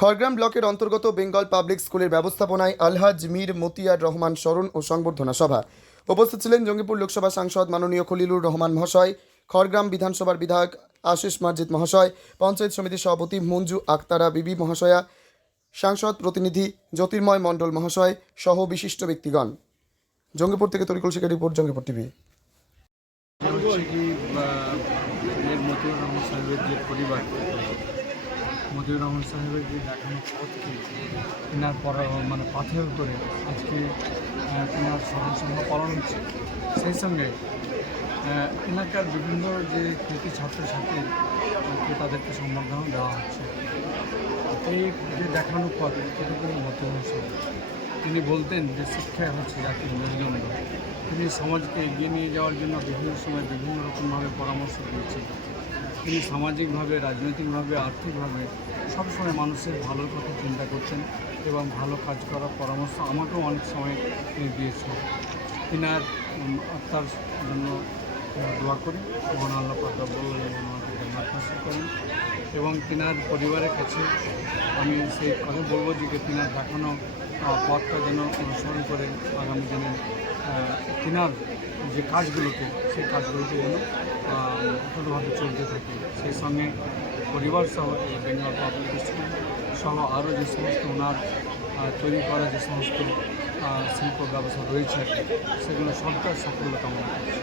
খড়গ্রাম ব্লকের অন্তর্গত বেঙ্গল পাবলিক স্কুলের ব্যবস্থাপনায় আলহাজ মীর মতিয়ার রহমান স্মরণ ও সংবর্ধনা সভা। উপস্থিত ছিলেন জঙ্গিপুর লোকসভা সাংসদ মাননীয় খলিলুর রহমান মহাশয়, খড়গ্রাম বিধানসভার বিধায়ক আশিস মার্জিত মহাশয়, পঞ্চায়েত সমিতির সভাপতি মঞ্জু আক্তারা, বিবি মহাশয়া, সাংসদ প্রতিনিধি জ্যোতির্ময় মণ্ডল মহাশয় সহ বিশিষ্ট ব্যক্তিগণ। জঙ্গিপুর থেকে তরিকুল শিকার রিপোর্ট, জঙ্গিপুর টিভি। পরিবার মতিউর রহমান সাহেবের যে দেখানো পথকে এনার পড়া মানে পাথেয় করে আজকে আহ, তেনার স্মরণ সভা পালন হচ্ছে। সেই সঙ্গে এলাকার বিভিন্ন যে কৃতি ছাত্রছাত্রীকে তাদেরকে সম্বর্ধনা দেওয়া হচ্ছে। এই যে দেখানো পথ মতিউর সাহেব তিনি বলতেন যে শিক্ষা হচ্ছে জাতির মেরুদণ্ড তিনি সমাজকে এগিয়ে নিয়ে যাওয়ার জন্য বিভিন্ন সময় বিভিন্ন রকমভাবে পরামর্শ দিয়েছেন। তিনি সামাজিকভাবে, রাজনৈতিকভাবে, আর্থিকভাবে সবসময় মানুষের ভালোর কথা চিন্তা করছেন এবং ভালো কাজ করার পরামর্শ আমাকেও অনেক সময় দিয়েছেন। তিনার আত্মার জন্য দোয়া করি। মহান আল্লাহ পাকবল আমাকে করেন এবং তিনার পরিবারের কাছে আমি সেই কথা বলব যে তিনার দেখানো পথটা যেন অনুসরণ করে আগামী দিনে তিনার যে কাজগুলোকে সেই কাজগুলোকে যেন অটলভাবে চলতে থাকে। সেই সঙ্গে পরিবার সহ এই বেঙ্গল পাবলিক স্কুল সহ আরও যে সমস্ত ওনার তৈরি করা যে সমস্ত শিল্প ব্যবস্থা রয়েছে, সেগুলো সরকার সফলতা কামনা করছি।